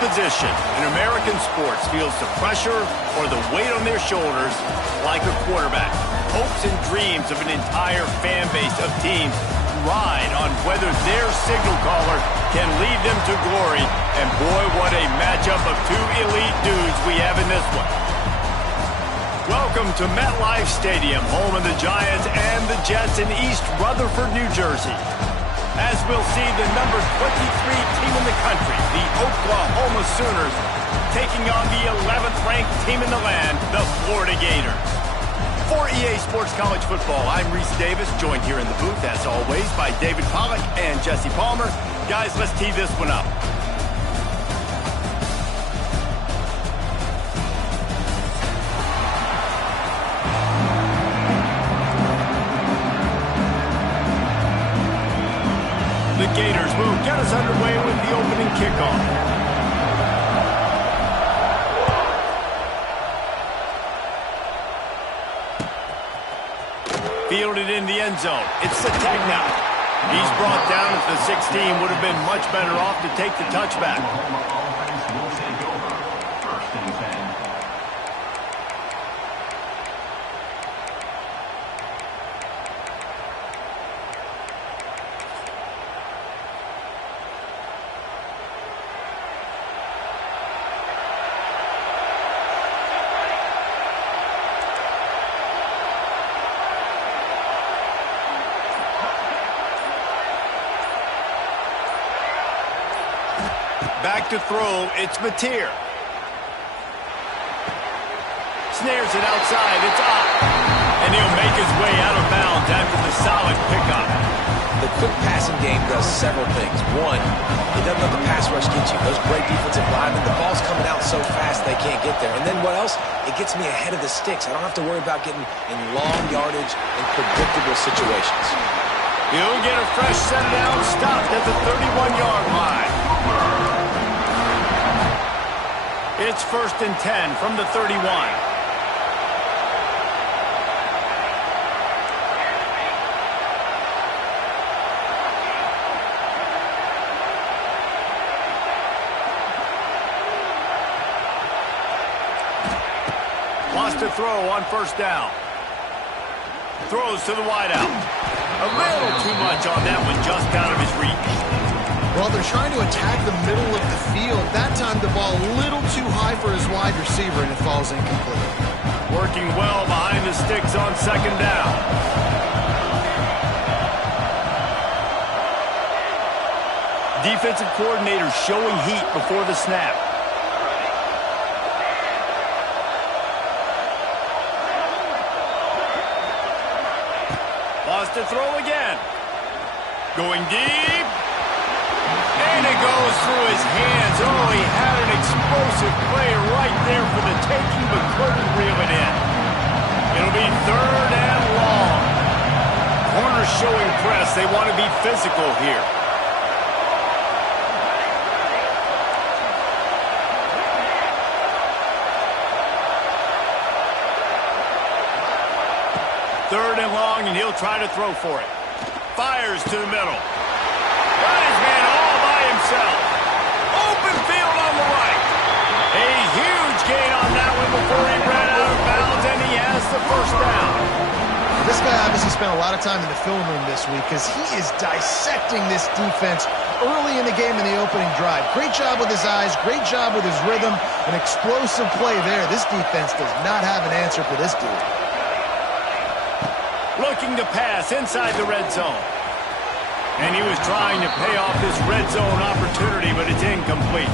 position in American sports feels the pressure or the weight on their shoulders like a quarterback. Hopes and dreams of an entire fan base of teams ride on whether their signal caller can lead them to glory. And boy, what a matchup of two elite dudes we have in this one. Welcome to MetLife Stadium, home of the Giants and the Jets in East Rutherford, New Jersey. As we'll see the number 23 team in the country, the Oklahoma Sooners, taking on the 11th ranked team in the land, the Florida Gators. For EA Sports College Football, I'm Reese Davis, joined here in the booth, as always, by David Pollack and Jesse Palmer. Guys, let's tee this one up. The Gators will get us underway with the opening kickoff. Fielded in the end zone. It's Sategna. He's brought down at the 16. Would have been much better off to take the touchback. Back to throw, it's Mateer. Snares it outside, it's up. And he'll make his way out of bounds after the solid pickup. The quick passing game does several things. One, it doesn't let the pass rush get you. Those great defensive linemen, the ball's coming out so fast they can't get there. And then what else? It gets me ahead of the sticks. I don't have to worry about getting in long yardage and predictable situations. He'll get a fresh set down, stopped at the 31-yard line. It's 1st and 10 from the 31. Lost a throw on 1st down. Throws to the wideout. A little too much on that one, just out of his reach. Well, they're trying to attack the middle of the field. That time the ball a little too high for his wide receiver, and it falls incomplete. Working well behind the sticks on 2nd down. Defensive coordinator showing heat before the snap. Lost a throw again. Going deep. And it goes through his hands. Oh, he had an explosive play right there for the taking, but couldn't reel it in. It'll be 3rd and long. Corners showing press. They want to be physical here. Third and long, and he'll try to throw for it. Fires to the middle. Got his man all by himself. Open field on the right. A huge gain on that one before he ran out of bounds, and he has the 1st down. This guy obviously spent a lot of time in the film room this week because he is dissecting this defense early in the game in the opening drive. Great job with his eyes, great job with his rhythm, an explosive play there. This defense does not have an answer for this dude. Looking to pass inside the red zone. And he was trying to pay off this red zone opportunity, but it's incomplete.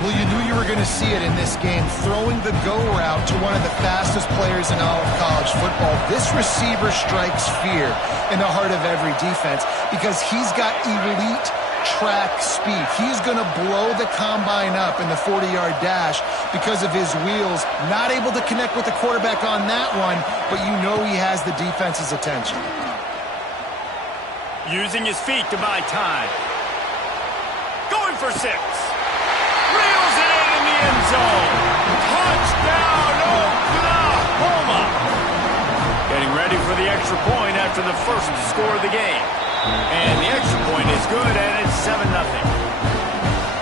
Well, you knew you were going to see it in this game, throwing the go route to one of the fastest players in all of college football. This receiver strikes fear in the heart of every defense because he's got elite track speed. He's going to blow the combine up in the 40-yard dash because of his wheels. Not able to connect with the quarterback on that one, but you know he has the defense's attention. Using his feet to buy time. Going for 6. Reels it in the end zone. Touchdown, Oklahoma. Getting ready for the extra point after the first score of the game. And the extra point is good, and it's 7-0.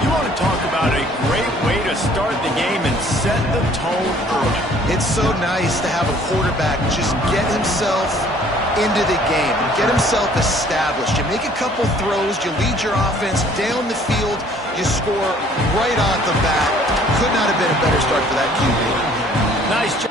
You want to talk about a to start the game and set the tone early. It's so nice to have a quarterback just get himself into the game and get himself established. You make a couple throws, you lead your offense down the field, you score right off the bat. Could not have been a better start for that QB. Nice job.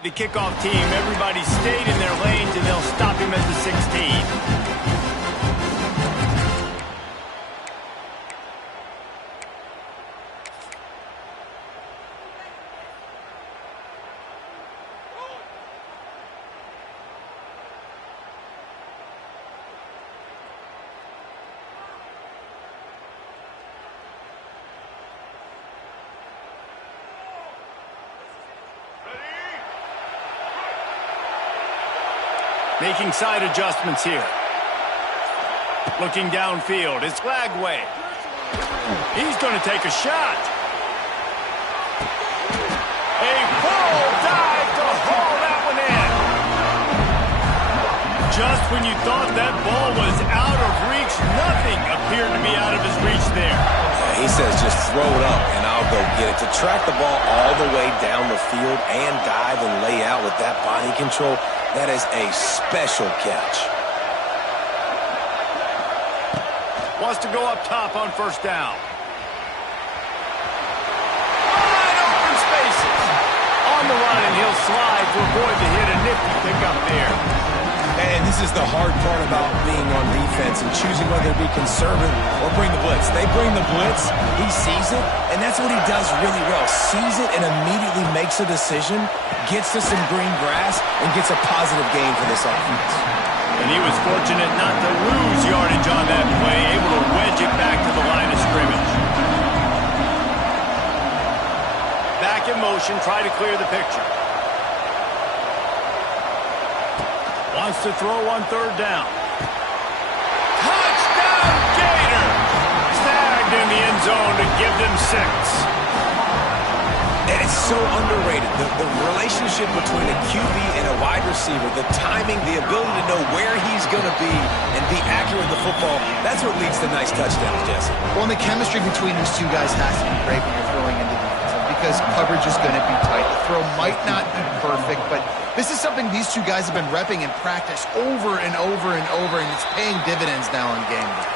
The kickoff team, everybody stayed in their lanes, and they'll stop him at the 16. Making side adjustments here. Looking downfield. It's Lagway. He's going to take a shot. A full dive to haul that one in. Just when you thought that ball was out of reach, nothing appeared to be out of his reach there. Yeah, he says just throw it up and I'll go get it. To track the ball all the way down the field and dive and lay out with that body control, that is a special catch. Wants to go up top on first down. Wide open spaces. On the run, and he'll slide to avoid the hit. A nifty pickup there. And this is the hard part about being on defense and choosing whether to be conservative or bring the blitz. They bring the blitz, he sees it, and that's what he does really well. Sees it and immediately makes a decision, gets to some green grass, and gets a positive gain for this offense. And he was fortunate not to lose yardage on that play, able to wedge it back to the line of scrimmage. Back in motion, try to clear the picture. Wants to throw on third down. Touchdown, Gator! Snagged in the end zone to give them 6. And it's so underrated. The relationship between a QB and a wide receiver, the timing, the ability to know where he's going to be and be accurate with the football, that's what leads to nice touchdowns, Jesse. Well, and the chemistry between these two guys has to be great when you're throwing into defense because coverage is going to be tight. The throw might not be perfect, but this is something these two guys have been repping in practice over and over and over, and it's paying dividends now in game day.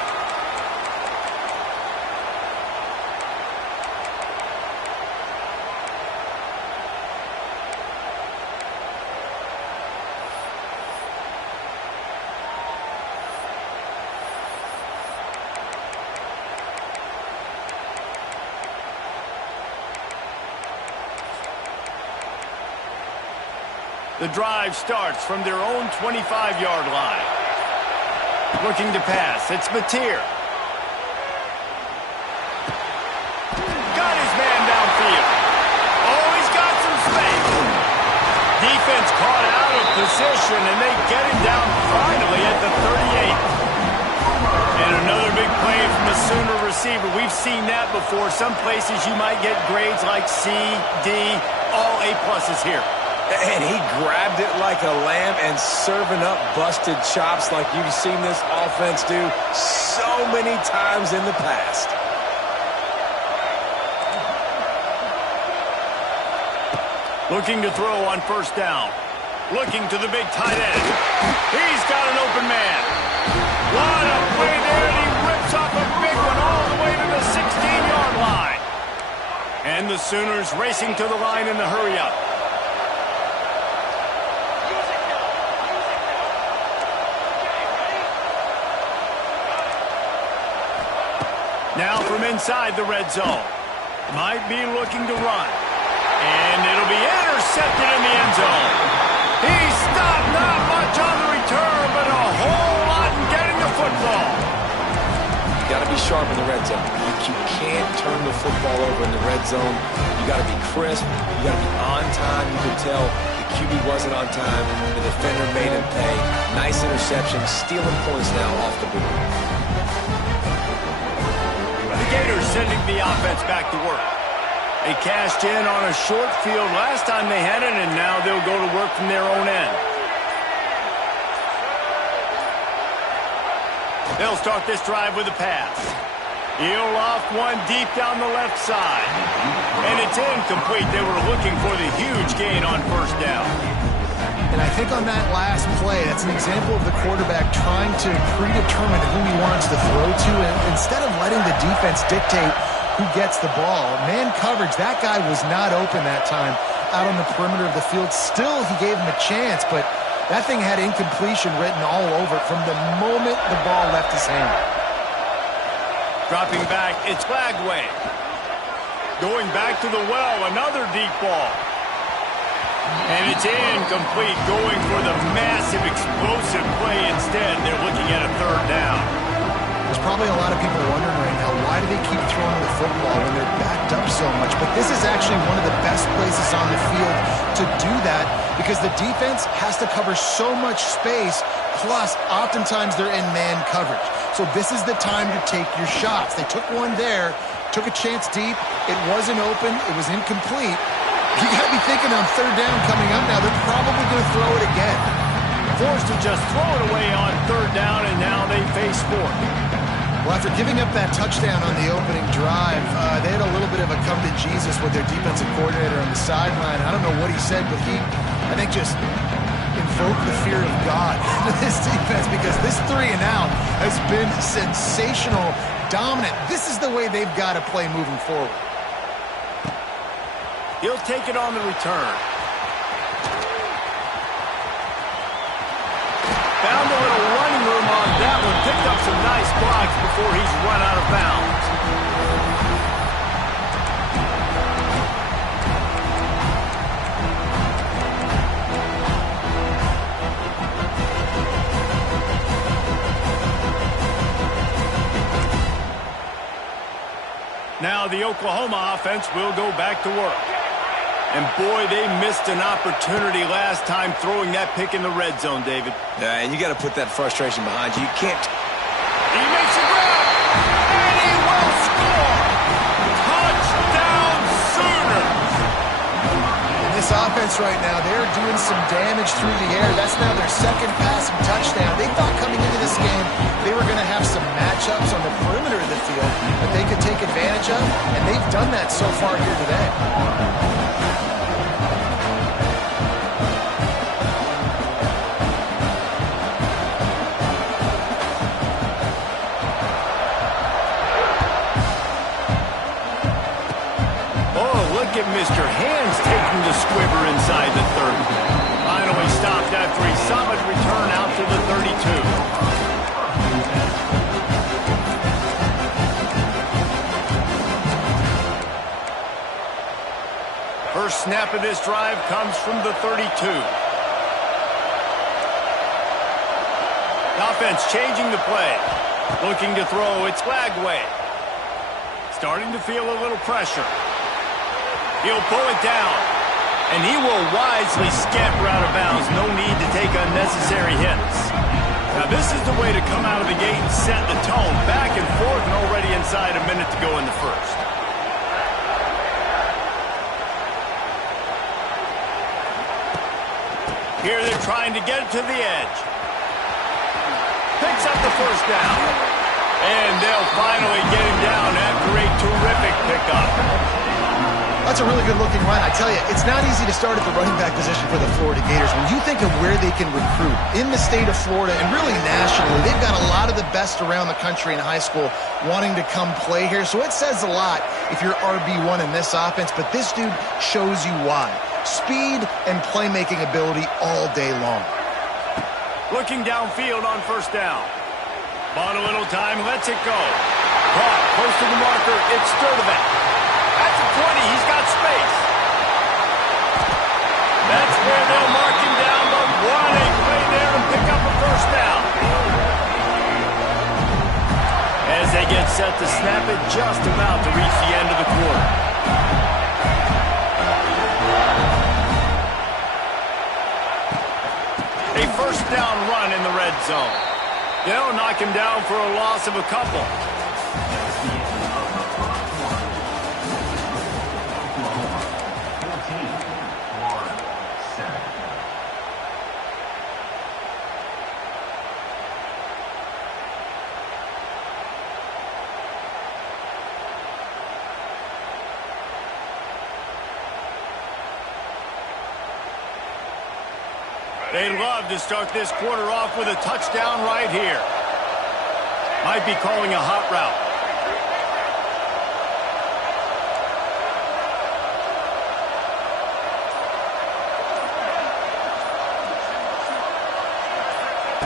The drive starts from their own 25-yard line. Looking to pass. It's Mateer. Got his man downfield. Oh, he's got some space. Defense caught out of position, and they get him down finally at the 38. And another big play from a Sooner receiver. We've seen that before. Some places you might get grades like C, D, all A-pluses here. And he grabbed it like a lamb and serving up busted chops like you've seen this offense do so many times in the past. Looking to throw on first down. Looking to the big tight end. He's got an open man. What a play there, and he rips off a big one all the way to the 16-yard line. And the Sooners racing to the line in the hurry-up. Now from inside the red zone. Might be looking to run. And it'll be intercepted in the end zone. He stopped, not much on the return, but a whole lot in getting the football. You got to be sharp in the red zone. You can't turn the football over in the red zone. You got to be crisp. You got to be on time. You could tell the QB wasn't on time. The defender made him pay. Nice interception, stealing points now off the board. The Gators sending the offense back to work. They cashed in on a short field last time they had it, and now they'll go to work from their own end. They'll start this drive with a pass. He'll loft one deep down the left side. And it's incomplete. They were looking for the huge gain on first down. And I think on that last play, that's an example of the quarterback trying to predetermine who he wants to throw to, and instead of letting the defense dictate who gets the ball. Man coverage, that guy was not open that time out on the perimeter of the field. Still, he gave him a chance, but that thing had incompletion written all over it from the moment the ball left his hand. Dropping back, it's Flagway. Going back to the well, another deep ball. And it's incomplete, going for the massive, explosive play instead. They're looking at a third down. There's probably a lot of people wondering right now, why do they keep throwing the football when they're backed up so much? But this is actually one of the best places on the field to do that because the defense has to cover so much space, plus oftentimes they're in man coverage. So this is the time to take your shots. They took one there, took a chance deep. It wasn't open. It was incomplete. You got to be thinking on third down coming up now, they're probably going to throw it again. Forced to just throw it away on third down, and now they face fourth. Well, after giving up that touchdown on the opening drive, they had a little bit of a come to Jesus with their defensive coordinator on the sideline. I don't know what he said, but he, I think, just invoked the fear of God into this defense because this 3 and out has been sensational, dominant. This is the way they've got to play moving forward. He'll take it on the return. Found a little running room on that one. Picked up some nice blocks before he's run out of bounds. Now the Oklahoma offense will go back to work. And boy, they missed an opportunity last time throwing that pick in the red zone, David. Yeah, and you got to put that frustration behind you. You can't. He makes a grab, and he will score. Touchdown, Sooners. And this offense right now, they're doing some damage through the air. That's now their second passing touchdown. They thought coming into this game they were going to have some matchups on the perimeter of the field that they could take advantage of, and they've done that so far here today. Look at Mr. Hands taking the squibber inside the 30. Finally stopped after a solid return out to the 32. First snap of this drive comes from the 32. The offense changing the play. Looking to throw, it's Flagway. Starting to feel a little pressure. He'll pull it down, and he will wisely scamper out of bounds. No need to take unnecessary hits. Now, this is the way to come out of the gate and set the tone. Back and forth and already inside a minute to go in the first. Here they're trying to get it to the edge. Picks up the first down. And they'll finally get him down after a terrific pickup. A That's a really good-looking run. I tell you, it's not easy to start at the running back position for the Florida Gators. When you think of where they can recruit in the state of Florida and really nationally, they've got a lot of the best around the country in high school wanting to come play here. So it says a lot if you're RB1 in this offense, but this dude shows you why. Speed and playmaking ability all day long. Looking downfield on first down. Bought a little time, lets it go. Caught, close to the marker, it's Sturdivant. At the 20, he's got space. That's where they'll mark him down, but what a play there to pick up a first down. As they get set to snap it, just about to reach the end of the quarter. A first down run in the red zone. They'll knock him down for a loss of a couple. They'd love to start this quarter off with a touchdown right here. Might be calling a hot route.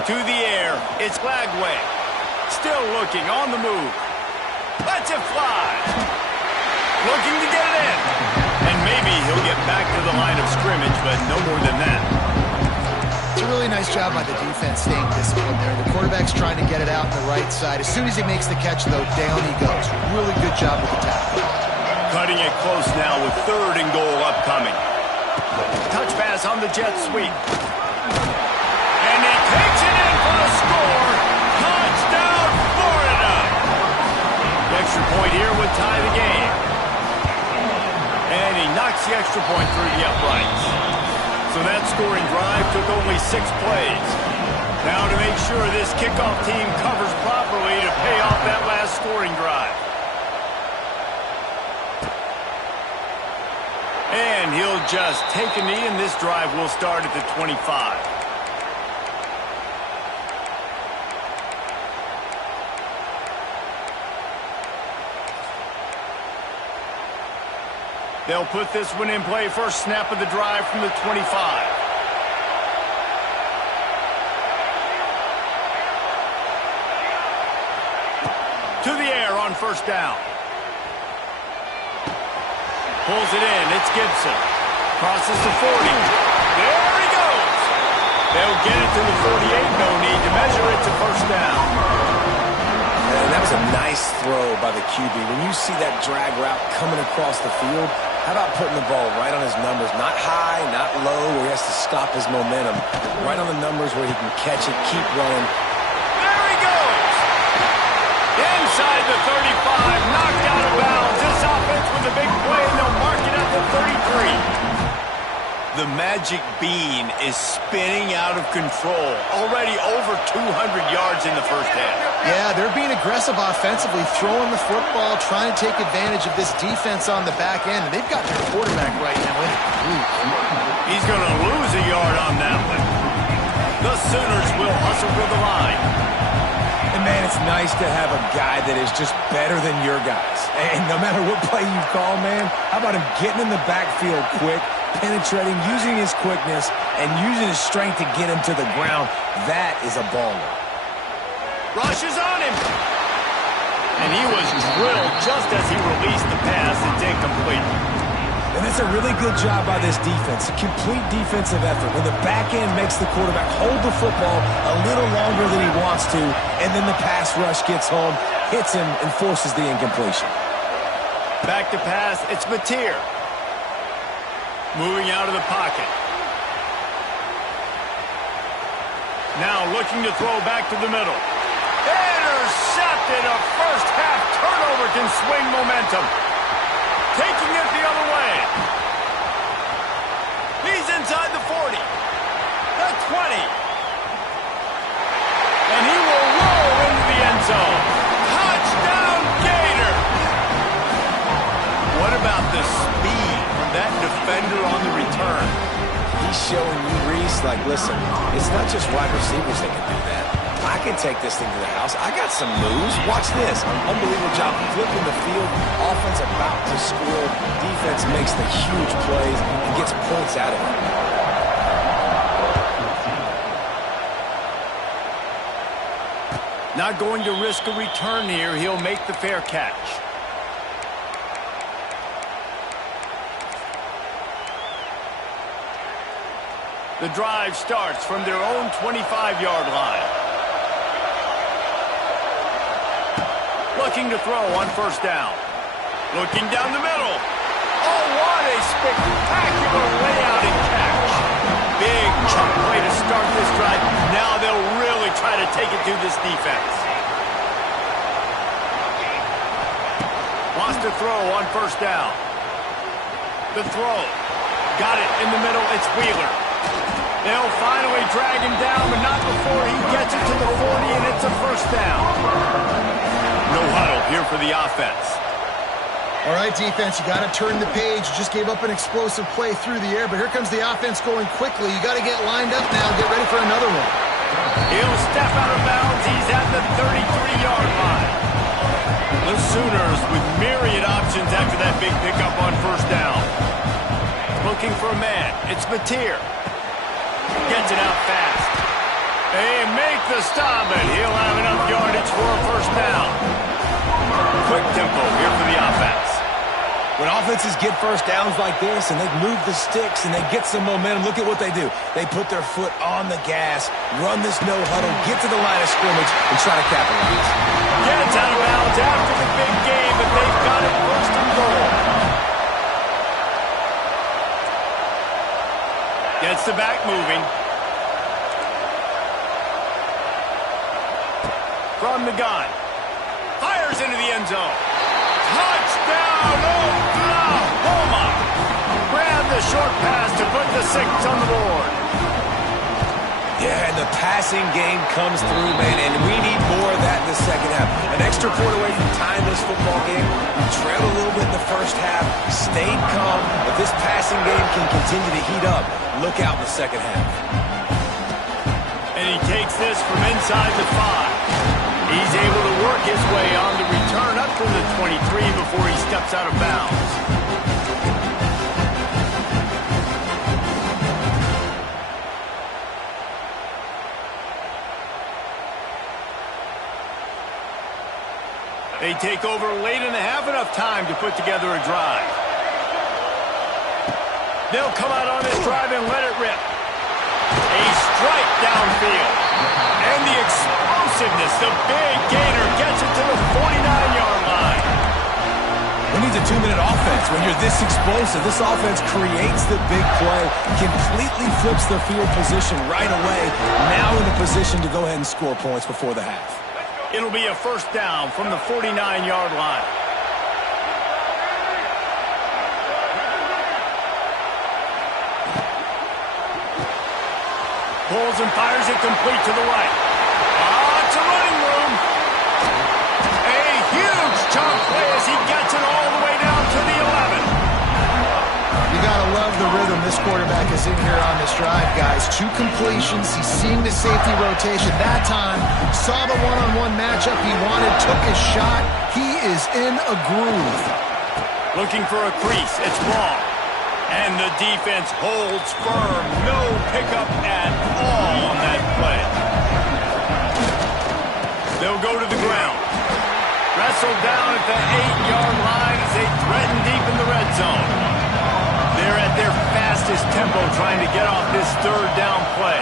To the air, it's Lagway. Still looking, on the move. Lets it fly. Looking to get it in. And maybe he'll get back to the line of scrimmage, but no more than that. It's a really nice job by the defense staying disciplined there. The quarterback's trying to get it out on the right side. As soon as he makes the catch, though, down he goes. Really good job with the tackle. Cutting it close now with 3rd and goal upcoming. Touch pass on the jet sweep. And he takes it in for a score. Touchdown, Florida! The extra point here would tie the game. And he knocks the extra point through the uprights. So that scoring drive took only 6 plays. Now to make sure this kickoff team covers properly to pay off that last scoring drive. And he'll just take a knee, and this drive will start at the 25. They'll put this one in play. First snap of the drive from the 25. To the air on first down. Pulls it in. It's Gibson. Crosses the 40. There he goes. They'll get it to the 48. No need to measure it to first down. And that was a nice throw by the QB. When you see that drag route coming across the field, how about putting the ball right on his numbers? Not high, not low, where he has to stop his momentum. Right on the numbers where he can catch it, keep running. There he goes! Inside the 35, knocked out of bounds. This offense with a big play, and they'll mark it at the 33. The magic bean is spinning out of control. Already over 200 yards in the first half. Yeah, they're being aggressive offensively, throwing the football, trying to take advantage of this defense on the back end. And they've got their quarterback right now in it. He's going to lose a yard on that one. The Sooners will hustle for the line. And, man, it's nice to have a guy that is just better than your guys. And no matter what play you call, man, how about him getting in the backfield quick, penetrating, using his quickness, and using his strength to get him to the ground? That is a baller. Rush is on him. And he was drilled just as he released the pass. It's incomplete. And that's a really good job by this defense. Complete defensive effort. When the back end makes the quarterback hold the football a little longer than he wants to, and then the pass rush gets home, hits him, and forces the incompletion. Back to pass. It's Mateer. Moving out of the pocket. Now looking to throw back to the middle. Intercepted. A first half turnover can swing momentum. Taking it the other way. He's inside the 40. The 20. And he will roll into the end zone. Touchdown, Gator. What about the speed like, listen, it's not just wide receivers that can do that. I can take this thing to the house. I got some moves. Watch this. Unbelievable job flipping the field. Offense about to score. Defense makes the huge plays and gets points out of it. Not going to risk a return here. He'll make the fair catch. The drive starts from their own 25-yard line. Looking to throw on first down. Looking down the middle. Oh, what a spectacular layout and catch. Big chunk play to start this drive. Now they'll really try to take it to this defense. Wants to throw on first down. The throw. Got it in the middle. It's Wheeler. They'll finally drag him down, but not before he gets it to the 40, and it's a first down. No huddle here for the offense. All right, defense, you got to turn the page. You just gave up an explosive play through the air, but here comes the offense going quickly. You got to get lined up now. Get ready for another one. He'll step out of bounds. He's at the 33-yard line. The Sooners with myriad options after that big pickup on first down. Looking for a man. It's Mateer. Gets it out fast. They make the stop, and he'll have enough yardage for a first down. Quick tempo here for the offense. When offenses get first downs like this and they move the sticks and they get some momentum, look at what they do. They put their foot on the gas, run this no huddle, get to the line of scrimmage, and try to capitalize. Gets out of bounds after the big game, but they've got it first and goal. Gets the back moving. From the gun. Fires into the end zone. Touchdown, Oklahoma! Grab the short pass to put the 6 on the board. Yeah, and the passing game comes through, man, and we need more of that in the second half. An extra point away from tying this football game. We trailed a little bit in the first half, stayed calm, but this passing game can continue to heat up. Look out in the second half. And he takes this from inside the 5. He's able to work his way on the return up from the 23 before he steps out of bounds. They take over late in the half, enough time to put together a drive. They'll come out on this drive and let it rip. A strike downfield. And the explosiveness, the big gainer gets it to the 49-yard line. Who needs a 2-minute offense when you're this explosive? This offense creates the big play, completely flips the field position right away, now in a position to go ahead and score points before the half. It'll be a first down from the 49-yard line. Pulls and fires it complete to the right. It's a running room. A huge chunk play as he gets it all the way down to the 11. You got to love the rhythm this quarterback is in here on this drive, guys. 2 completions. He's seeing the safety rotation. That time, saw the one-on-one matchup he wanted, took his shot. He is in a groove. Looking for a crease. It's long. And the defense holds firm. No pickup at all on that play. They'll go to the ground. Wrestled down at the 8-yard line as they threaten deep in the red zone. They're at their fastest tempo trying to get off this third down play.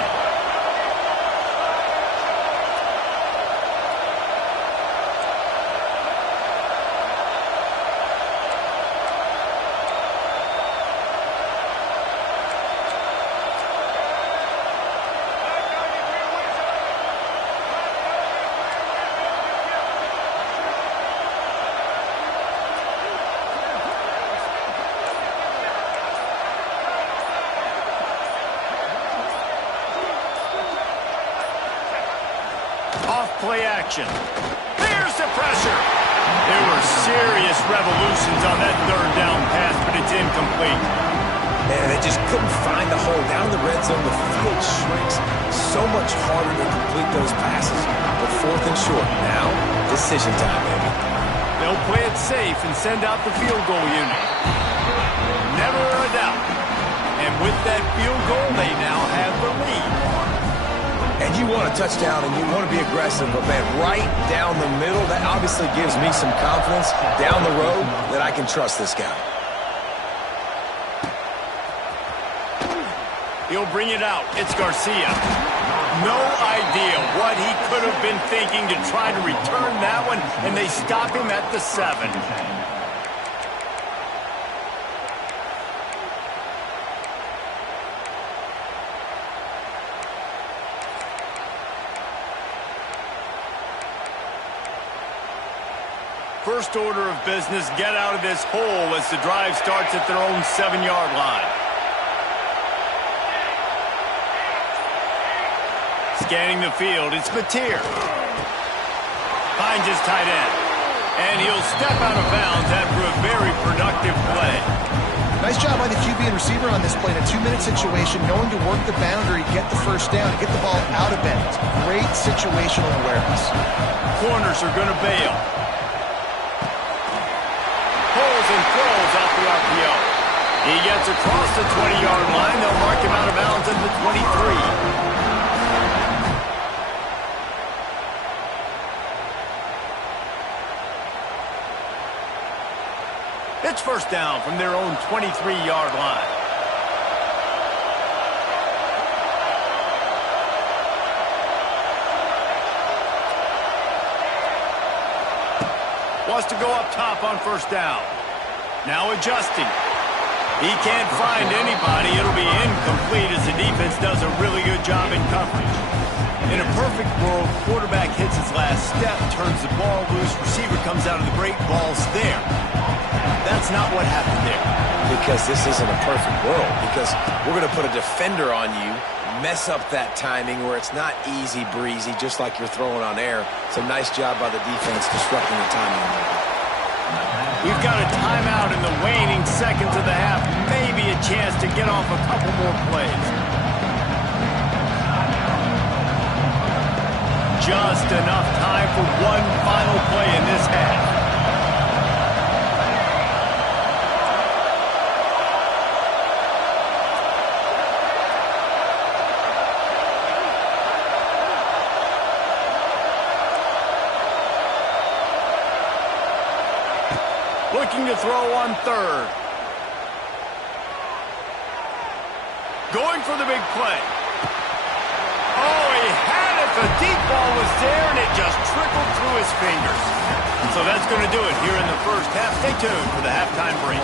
Play action. There's the pressure. There were serious revolutions on that third down pass, but it's incomplete. And they just couldn't find a hole. Down in the red zone, the field shrinks. So much harder to complete those passes. But 4th and short. Now, decision time, baby. They'll play it safe and send out the field goal unit. Never a doubt. And with that field goal, they now have the lead. And you want a touchdown and you want to be aggressive, but man, right down the middle, that obviously gives me some confidence down the road that I can trust this guy. He'll bring it out. It's Garcia. No idea what he could have been thinking to try to return that one, and they stop him at the 7. First order of business, get out of this hole as the drive starts at their own 7-yard line. Scanning the field, it's Mateer. Finds his tight end. And he'll step out of bounds after a very productive play. Nice job by the QB and receiver on this play in a 2-minute situation, knowing to work the boundary, get the first down, get the ball out of bounds. Great situational awareness. Corners are going to bail. Pulls and throws off the RPO. He gets across the 20-yard line. They'll mark him out of bounds at the 23. It's first down from their own 23-yard line. Wants to go up top on first down. Now adjusting. He can't find anybody. It'll be incomplete as the defense does a really good job in coverage. In a perfect world, quarterback hits his last step, turns the ball loose, receiver comes out of the break, ball's there. That's not what happened there. Because this isn't a perfect world. Because we're going to put a defender on you, mess up that timing where it's not easy breezy, just like you're throwing on air. So nice job by the defense disrupting the timing. We've got a timeout in the waning seconds of the half. Maybe a chance to get off a couple more plays. Just enough time for one final play in this half. Looking to throw on third. Going for the big play. Oh, he had it. The deep ball was there, and it just trickled through his fingers. So that's going to do it here in the first half. Stay tuned for the halftime break.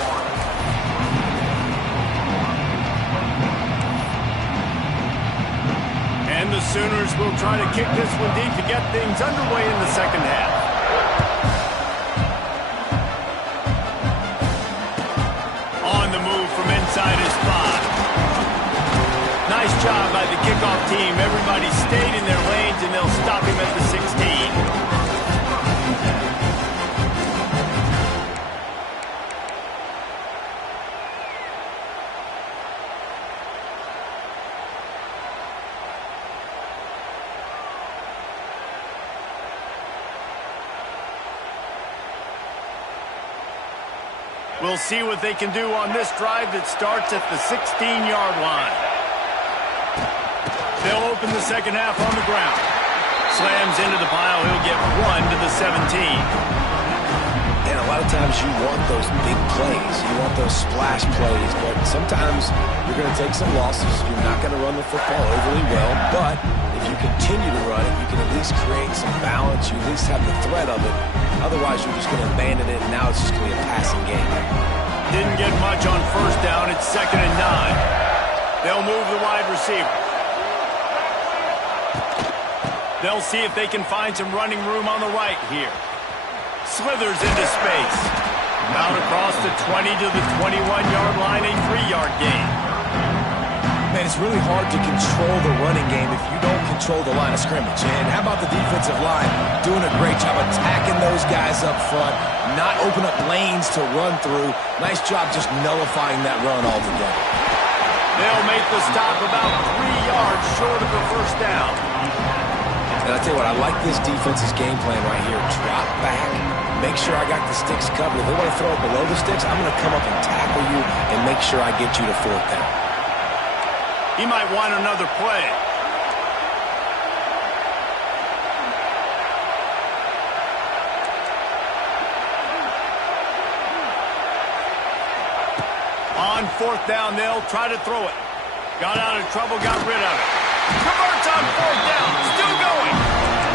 And the Sooners will try to kick this one deep to get things underway in the second half. Inside his spot. Nice job by the kickoff team. Everybody stayed in their lanes, and they'll stop him at the 16. We'll see what they can do on this drive that starts at the 16-yard line. They'll open the second half on the ground. Slams into the pile. He'll get 1 to the 17. And a lot of times you want those big plays. You want those splash plays. But sometimes you're going to take some losses. You're not going to run the football overly well. But if you continue to run it, you can at least create some balance. You at least have the threat of it. Otherwise, you're just going to abandon it, and now it's just going to be a passing game. Didn't get much on first down. It's 2nd and 9. They'll move the wide receiver. They'll see if they can find some running room on the right here. Slithers into space. Out across the 20 to the 21-yard line, a 3-yard gain. Man, it's really hard to control the running game if you don't control the line of scrimmage. And how about the defensive line doing a great job attacking those guys up front, not open up lanes to run through. Nice job just nullifying that run altogether. They'll make the stop about 3 yards short of the first down. And I'll tell you what, I like this defense's game plan right here. Drop back, make sure I got the sticks covered. If they want to throw it below the sticks, I'm going to come up and tackle you and make sure I get you to 4th down. He might want another play. On 4th down, they'll try to throw it. Got out of trouble, got rid of it. Converts on 4th down, still going.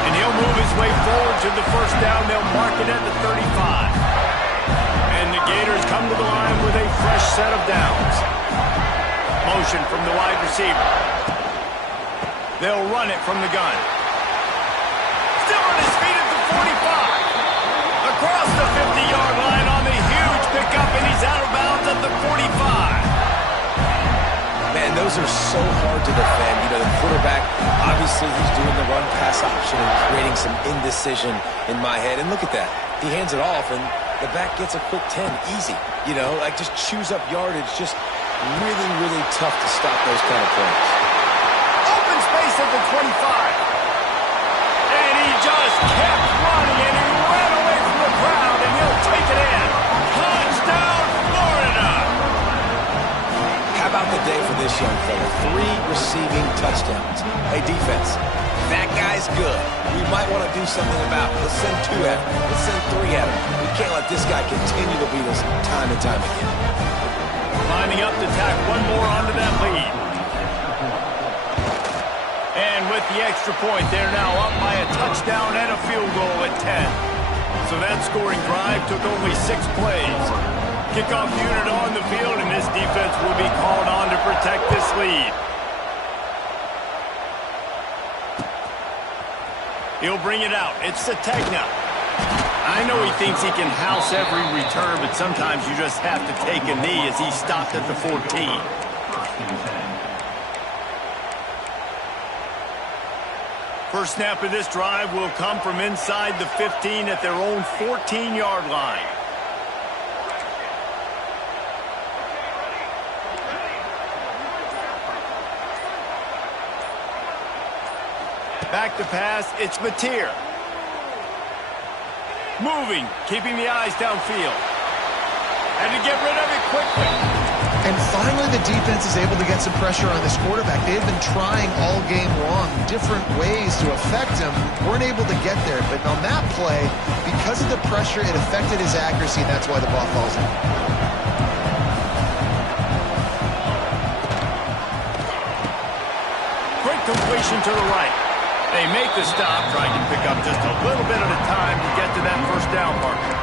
And he'll move his way forward to the first down. They'll mark it at the 35. And the Gators come to the line with a fresh set of downs. Motion from the wide receiver. They'll run it from the gun. Still on his feet at the 45. Across the 50-yard line on the huge pickup, and he's out of bounds at the 45. Man, those are so hard to defend. You know, the quarterback, obviously he's doing the run-pass option and creating some indecision in my head. And look at that. He hands it off, and the back gets a quick 10. Easy. You know, like just chews up yardage. Just really, really tough to stop those kind of plays. Open space at the 25. And he just kept running, and he ran away from the crowd, and he'll take it in. Touchdown, Florida! How about the day for this young fella? 3 receiving touchdowns. Hey, defense, that guy's good. We might want to do something about it. Let's send 2 at him. Let's send 3 at him. We can't let this guy continue to beat us time and time again. Lining up to tack one more onto that lead. And with the extra point, they're now up by a touchdown and a field goal at 10. So that scoring drive took only 6 plays. Kickoff unit on the field, and this defense will be called on to protect this lead. He'll bring it out. It's Sategna. I know he thinks he can house every return, but sometimes you just have to take a knee as he stopped at the 14. First snap of this drive will come from inside the 15 at their own 14-yard line. Back to pass, it's Mateer. Moving, keeping the eyes downfield. Had to get rid of it quickly. And finally, the defense is able to get some pressure on this quarterback. They've been trying all game long different ways to affect him. Weren't able to get there. But on that play, because of the pressure, it affected his accuracy, and that's why the ball falls in. Great completion to the right. They make the stop, trying to pick up just a little bit at a time to get to that first down marker.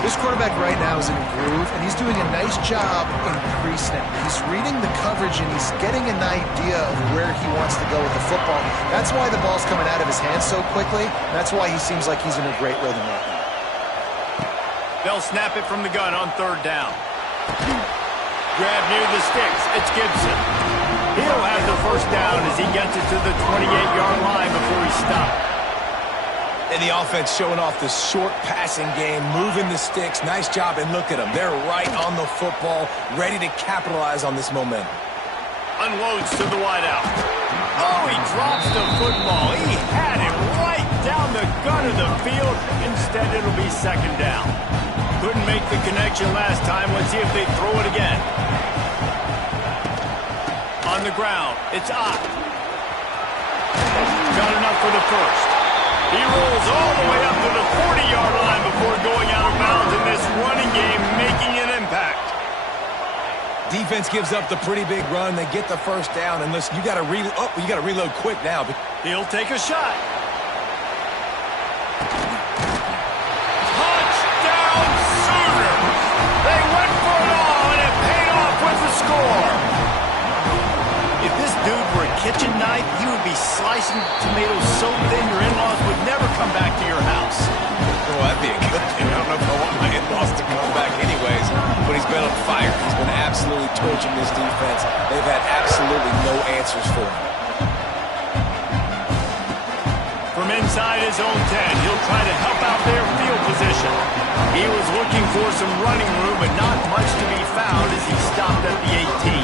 This quarterback right now is in a groove, and he's doing a nice job in pre-snap. He's reading the coverage, and he's getting an idea of where he wants to go with the football. That's why the ball's coming out of his hands so quickly. That's why he seems like he's in a great rhythm right now. They'll snap it from the gun on 3rd down. Grab near the sticks. It's Gibson. He'll have the first down as he gets it to the 28-yard line before he stops. And the offense showing off the short passing game, moving the sticks. Nice job, and look at them. They're right on the football, ready to capitalize on this momentum. Unloads to the wideout. Oh, he drops the football. He had it right down the gun of the field. Instead, it'll be 2nd down. Couldn't make the connection last time. Let's see if they throw it again. On the ground, it's Ott. Got enough for the first. He rolls all the way up to the 40-yard line before going out of bounds in this running game, making an impact. Defense gives up the pretty big run. They get the first down, and listen, you got to reload quick now. He'll take a shot. Touchdown, Sooners! They went for it all, and it paid off with the score. If this dude were a kitchen knife, he would be slicing tomatoes so thin your in-laws would never come back to your house. Well, that'd be a good thing. I don't know if I want my in-laws to come back anyways, but he's been on fire. He's been absolutely torching this defense. They've had absolutely no answers for him. From inside his own 10, he'll try to help out their field position. He was looking for some running room, but not much to be found as he stopped at the 18.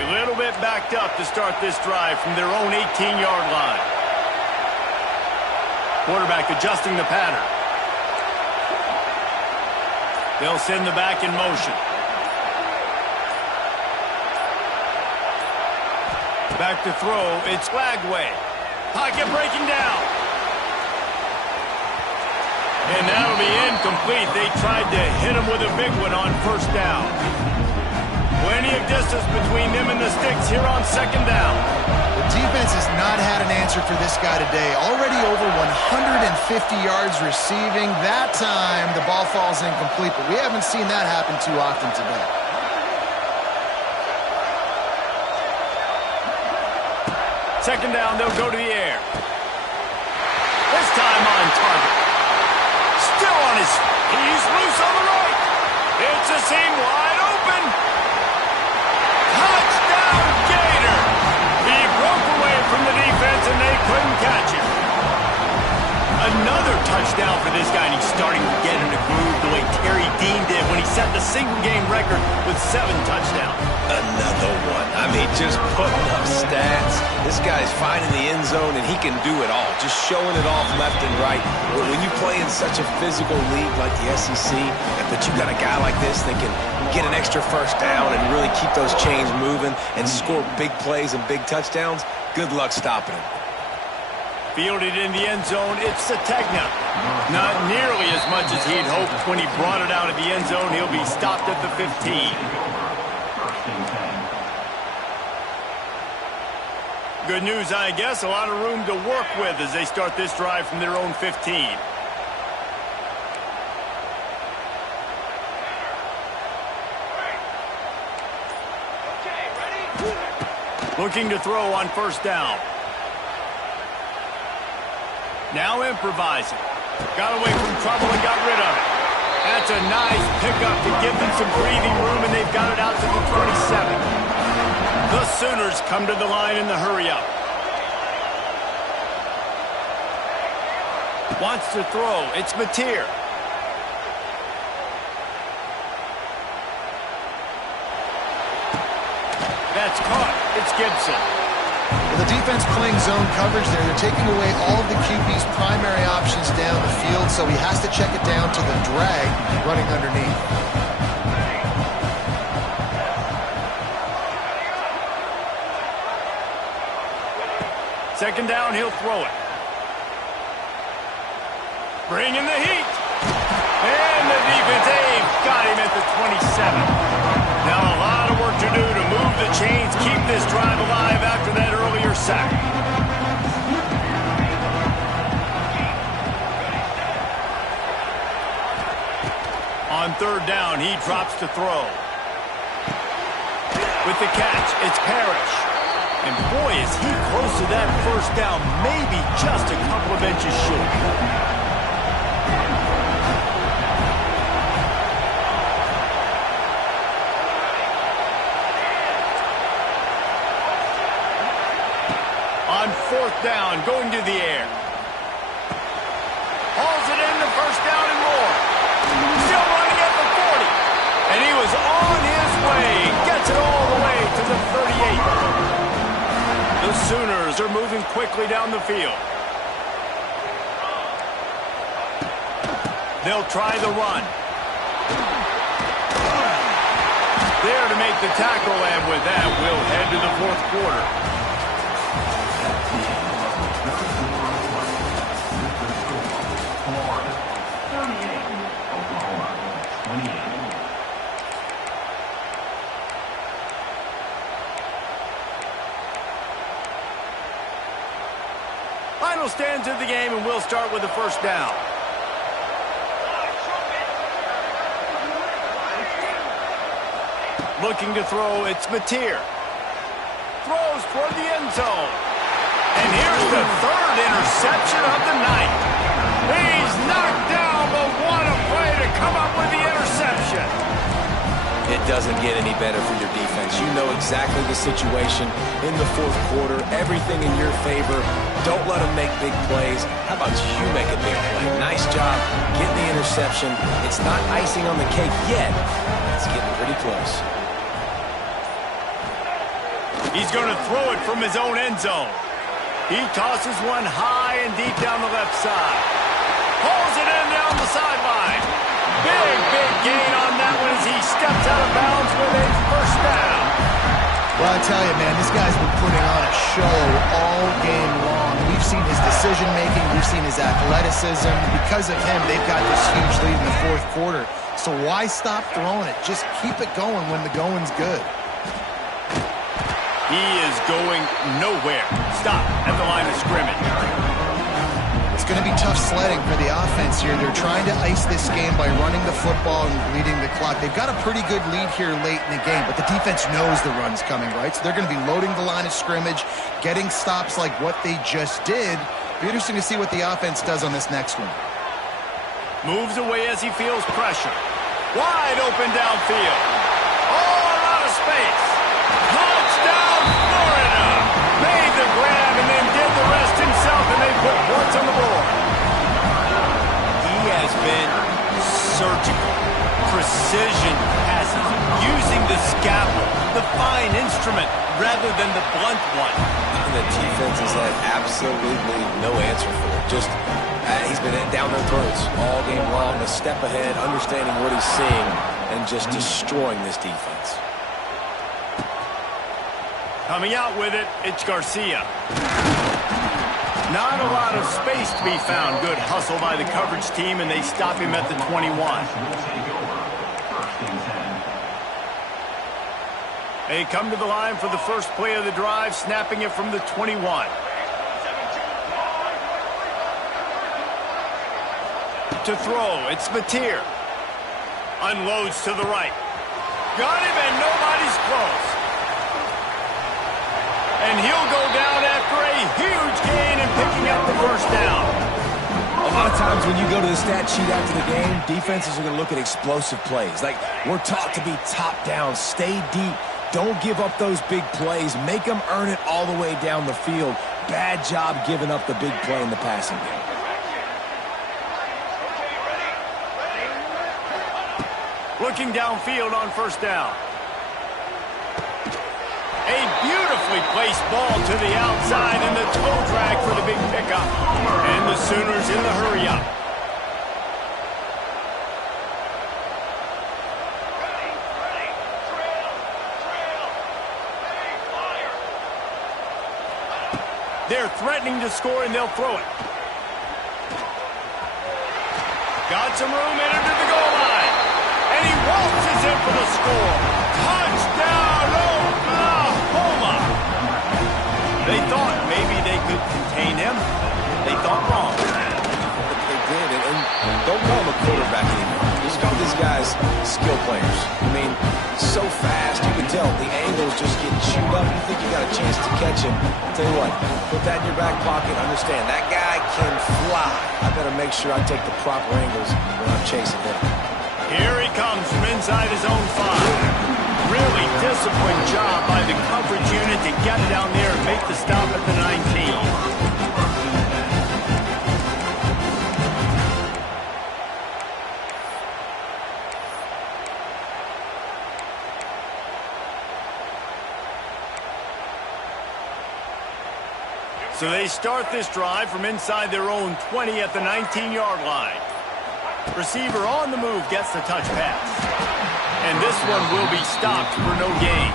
A little bit backed up to start this drive from their own 18-yard line. Quarterback adjusting the pattern. They'll send the back in motion. Back to throw. It's Lagway. Pocket breaking down. And that'll be incomplete. They tried to hit him with a big one on first down. Plenty of distance between them and the sticks here on second down. The defense has not had an answer for this guy today. Already over 150 yards receiving. That time, the ball falls incomplete, but we haven't seen that happen too often today. Second down, they'll go to the air. This time on target. Still on his feet. He's loose on the right. It's a seam wide open. Touchdown, Gator. He broke away from the defense, and they couldn't catch him. Another touchdown for this guy, and he's starting to get in a groove the way Terry Dean did when he set the single-game record with 7 touchdowns. Another one. I mean, just putting up stats. This guy's finding the end zone, and he can do it all. Just showing it off left and right. When you play in such a physical league like the SEC, but you got a guy like this that can get an extra first down and really keep those chains moving and score big plays and big touchdowns, good luck stopping him. Fielded in the end zone, it's Sategna. Not nearly as much as he'd hoped when he brought it out of the end zone. He'll be stopped at the 15. Good news, I guess. A lot of room to work with as they start this drive from their own 15. Looking to throw on first down. Now improvising. Got away from trouble and got rid of it. That's a nice pickup to give them some breathing room, and they've got it out to the 27. The Sooners come to the line in the hurry-up. Wants to throw. It's Mateer. That's caught. It's Gibson. Well, the defense playing zone coverage there. They're taking away all of the QB's primary options down the field, so he has to check it down to the drag running underneath. Second down, he'll throw it. Bring in the heat. And the defense, they've got him at the 27. Now a lot of work to do to move the chains, keep this drive alive after that earlier sack. On third down, he drops to throw. With the catch, it's Parrish. And boy, is he close to that first down, maybe just a couple of inches short. On fourth down, going to the air. Hauls it in, the first down and more. Still running at the 40. And he was on his way. Gets it all the way to the 38. The Sooners are moving quickly down the field. They'll try the run. There to make the tackle, and with that, we'll head to the fourth quarter. Final stands of the game, and we'll start with the first down. Looking to throw, it's Mateer. Throws toward the end zone. And here's the third interception of the night. He's knocked down, but what a play to come up with the interception. It doesn't get any better for your defense. You know exactly the situation in the fourth quarter. Everything in your favor. Don't let them make big plays. How about you make a big play? job getting the interception. It's not icing on the cake yet. It's getting pretty close. He's going to throw it from his own end zone. He tosses one high and deep down the left side. Pulls it in down the sideline. Big gain on that one as he steps out of bounds with a first down. Well, I tell you, man, this guy's been putting on a show all game long. We've seen his decision-making. We've seen his athleticism. Because of him, they've got this huge lead in the fourth quarter. So why stop throwing it? Just keep it going when the going's good. He is going nowhere. Stop at the line of scrimmage. It's going to be tough sledding for the offense here. They're trying to ice this game by running the football and bleeding the clock. They've got a pretty good lead here late in the game, but the defense knows the run's coming, right? So they're going to be loading the line of scrimmage, getting stops like what they just did. Be interesting to see what the offense does on this next one. Moves away as he feels pressure. Wide open downfield. Oh, a lot of space. Touchdown, Florida! Made the grab and then did the rest himself, and they put points on the board. He has been surgical. Precision passes, using the scalpel, the fine instrument, rather than the blunt one. And the defense has had absolutely no answer for it. Just, he's been down their throats all game long, a step ahead, understanding what he's seeing, and just destroying this defense. Coming out with it, it's Garcia. Not a lot of space to be found. Good hustle by the coverage team, and they stop him at the 21. They come to the line for the first play of the drive, snapping it from the 21. To throw, it's Mateer. Unloads to the right. Got him, and nobody's close. And he'll go down after a huge gain and picking up the first down. A lot of times when you go to the stat sheet after the game, defenses are going to look at explosive plays. Like, we're taught to be top down, stay deep, don't give up those big plays, make them earn it all the way down the field. Bad job giving up the big play in the passing game. Looking downfield on first down. A beautifully placed ball to the outside and the toe drag for the big pickup. And the Sooners in the hurry-up. They're threatening to score, and they'll throw it. Got some room in into the goal line. And he waltzes in for the score. Touchdown, Oklahoma! They thought maybe they could contain him. They thought wrong. They did, and don't call him a quarterback anymore. Just call these guys skill players. I mean, so fast, you can tell the angles just get chewed up. You think you got a chance to catch him. I'll tell you what, put that in your back pocket. Understand, that guy can fly. I better make sure I take the proper angles when I'm chasing him. Here he comes from inside his own 5. Really disciplined job by the coverage unit to get down there and make the stop at the 19. So they start this drive from inside their own 20 at the 19-yard line. Receiver on the move gets the touch pass. And this one will be stopped for no gain.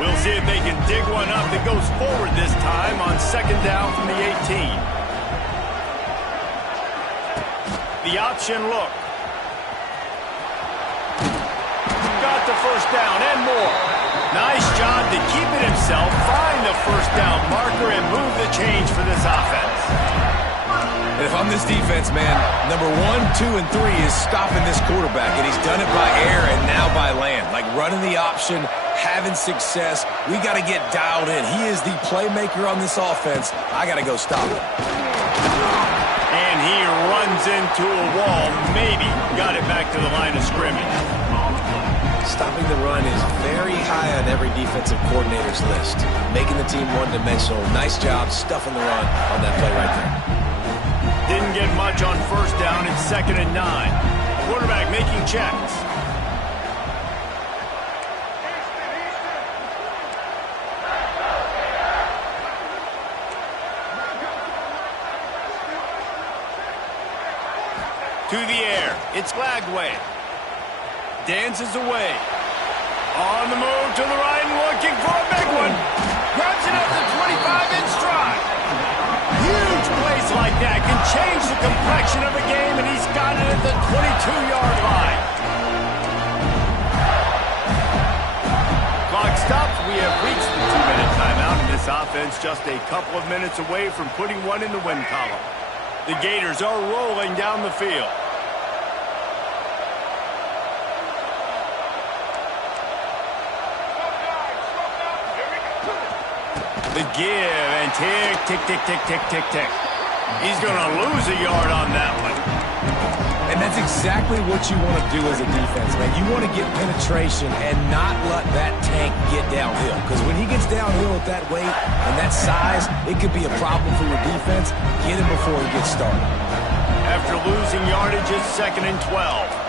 We'll see if they can dig one up that goes forward this time on second down from the 18. The option look. Got the first down and more. Nice job to keep it himself, find the first down marker, and move the change for this offense. And if I'm this defense, man, number 1, 2, and 3 is stopping this quarterback, and he's done it by air and now by land. Like running the option, having success. We got to get dialed in. He is the playmaker on this offense. I got to go stop him. And he runs into a wall. Maybe got it back to the line of scrimmage. Stopping the run is very high on every defensive coordinator's list. Making the team one-dimensional. Nice job stuffing the run on that play right there. Didn't get much on first down. It's 2nd and 9. Quarterback making checks. To the air. It's Lagway. Dances away. On the move to the right and looking for a big one. Grabs it at the 25 in stride. Huge plays like that can change the complexion of a game, and he's got it at the 22-yard line. Clock stops. We have reached the 2-minute timeout, and this offense just a couple of minutes away from putting one in the win column. The Gators are rolling down the field. The give and tick, tick, tick, tick, tick, tick, tick. He's going to lose a yard on that one. And that's exactly what you want to do as a defense, man. You want to get penetration and not let that tank get downhill. Because when he gets downhill at that weight and that size, it could be a problem for your defense. Get him before he gets started. After losing yardage, it's 2nd and 12.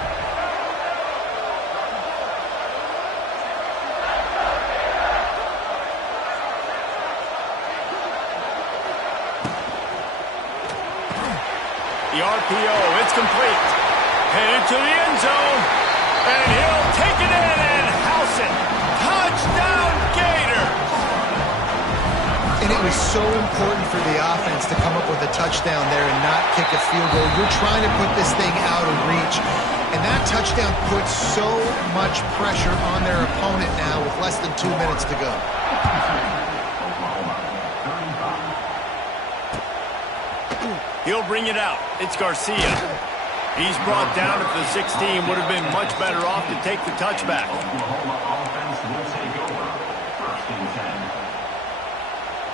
The RPO, it's complete. Headed to the end zone. And he'll take it in and house it. Touchdown, Gators! And it was so important for the offense to come up with a touchdown there and not kick a field goal. You're trying to put this thing out of reach. And that touchdown puts so much pressure on their opponent now with less than 2 minutes to go. He'll bring it out. It's Garcia. He's brought down at the 16. Would have been much better off to take the touchback.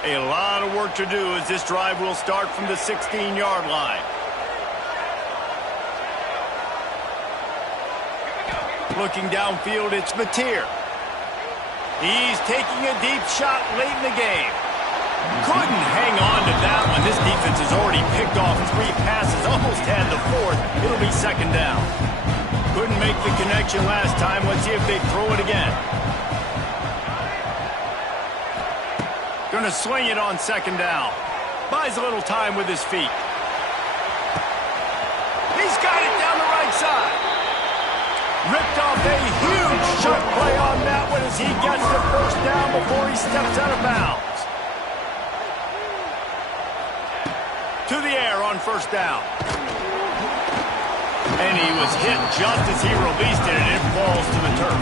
A lot of work to do as this drive will start from the 16-yard line. Looking downfield, it's Mateer. He's taking a deep shot late in the game. Couldn't hang on to that one. This defense has already picked off 3 passes, almost had the 4th. It'll be 2nd down. Couldn't make the connection last time. Let's see if they throw it again. Gonna sling it on 2nd down. Buys a little time with his feet. He's got it down the right side. Ripped off a huge shot play on that one as he gets the first down before he steps out of bounds. To the air on 1st down. And he was hit just as he released it, and it falls to the turf.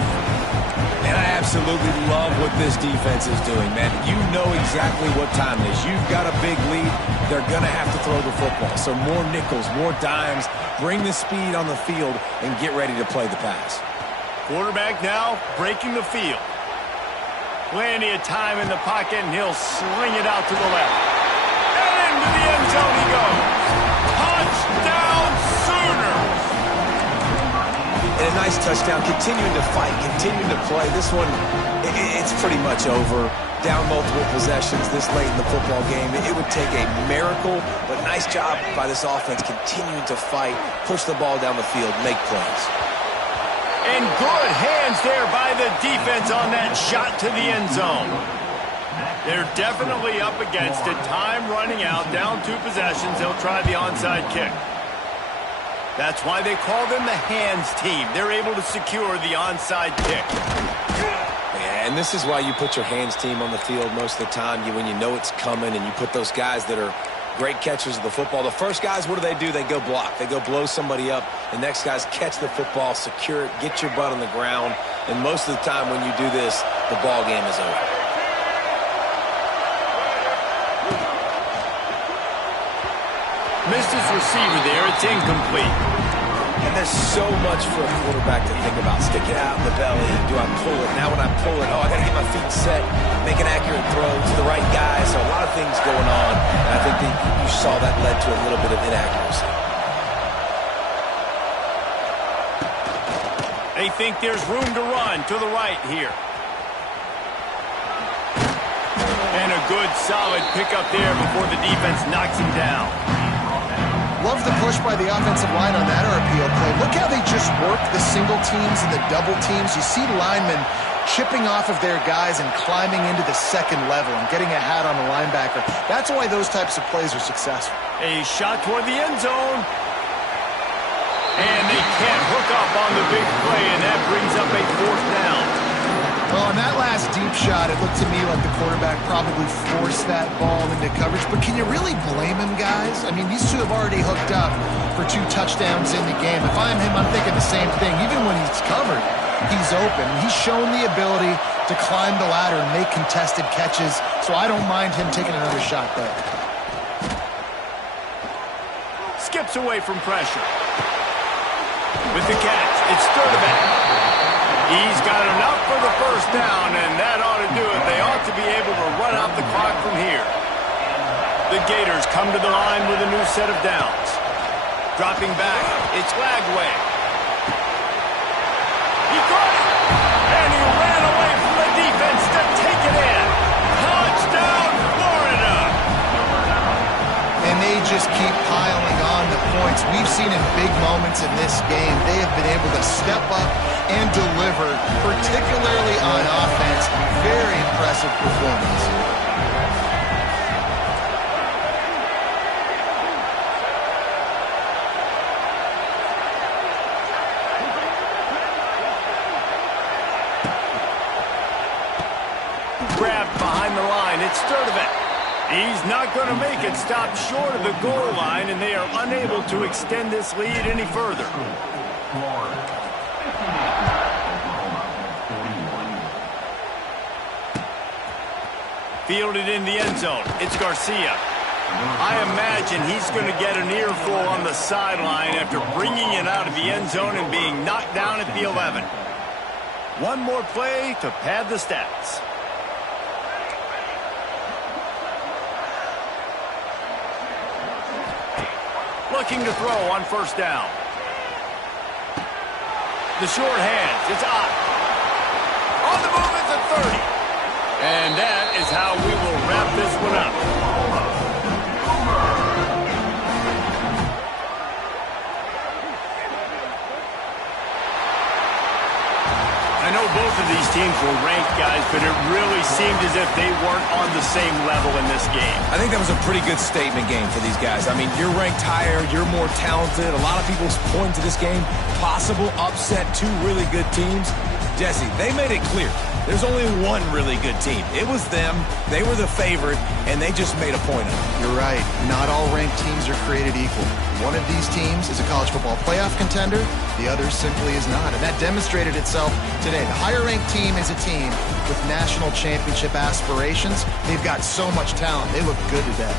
And I absolutely love what this defense is doing, man. You know exactly what time it is. You've got a big lead. They're going to have to throw the football. So more nickels, more dimes. Bring the speed on the field and get ready to play the pass. Quarterback now breaking the field. Plenty of time in the pocket, and he'll sling it out to the left. To the end zone he goes. Touchdown, Sooners! And a nice touchdown, continuing to fight, continuing to play. This one, it's pretty much over. Down multiple possessions this late in the football game. It would take a miracle, but nice job by this offense continuing to fight, push the ball down the field, make plays. And good hands there by the defense on that shot to the end zone. They're definitely up against it. Time running out, down 2 possessions. They'll try the onside kick. That's why they call them the hands team. They're able to secure the onside kick. Yeah, and this is why you put your hands team on the field most of the time when you know it's coming, and you put those guys that are great catchers of the football. The first guys, what do? They go block. They go blow somebody up. The next guys catch the football, secure it, get your butt on the ground. And most of the time when you do this, the ball game is over. Missed his receiver there. It's incomplete. And there's so much for a quarterback to think about. Stick it out in the belly. Do I pull it? Now when I pull it, I got to get my feet set, make an accurate throw to the right guy. So a lot of things going on. And I think that you saw that led to a little bit of inaccuracy. They think there's room to run to the right here. And a good, solid pickup there before the defense knocks him down. Love the push by the offensive line on that RPO play. Look how they just work the single teams and the double teams. You see linemen chipping off of their guys and climbing into the second level and getting a hat on the linebacker. That's why those types of plays are successful. A shot toward the end zone. And they can't hook up on the big play, and that brings up a fourth down. Well, on that last deep shot, it looked to me like the quarterback probably forced that ball into coverage. But can you really blame him, guys? I mean, these two have already hooked up for 2 touchdowns in the game. If I'm him, I'm thinking the same thing. Even when he's covered, he's open. He's shown the ability to climb the ladder and make contested catches, so I don't mind him taking another shot there. Skips away from pressure. With the catch, it's Sturdivant. He's got enough for the first down, and that ought to do it. They ought to be able to run out the clock from here. The Gators come to the line with a new set of downs. Dropping back, it's Lagway. He caught it, and he ran away from the defense to take it in. Touchdown, Florida! And they just keep piling on the points. We've seen in big moments in this game, they have been able to step up and deliver, particularly on offense. Very impressive performance. Grabbed behind the line, it's Sturdivant. He's not going to make it. Stopped short of the goal line, and they are unable to extend this lead any further. Fielded in the end zone. It's Garcia. I imagine he's going to get an earful on the sideline after bringing it out of the end zone and being knocked down at the 11. One more play to pad the stats. Looking to throw on first down. The short hands, it's Ott. On the move, it's a 30. And that is how we will wrap this one up. I know both of these teams were ranked, guys, but it really seemed as if they weren't on the same level in this game. I think that was a pretty good statement game for these guys. I mean, you're ranked higher, you're more talented. A lot of people point to this game, possible upset, 2 really good teams. Jesse, they made it clear. There's only one really good team. It was them. They were the favorite, and they just made a point of it. You're right. Not all ranked teams are created equal. One of these teams is a college football playoff contender. The other simply is not. And that demonstrated itself today. The higher-ranked team is a team with national championship aspirations. They've got so much talent. They look good today.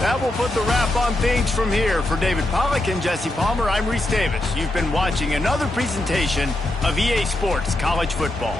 That will put the wrap on things from here. For David Pollack and Jesse Palmer, I'm Reese Davis. You've been watching another presentation of EA Sports College Football.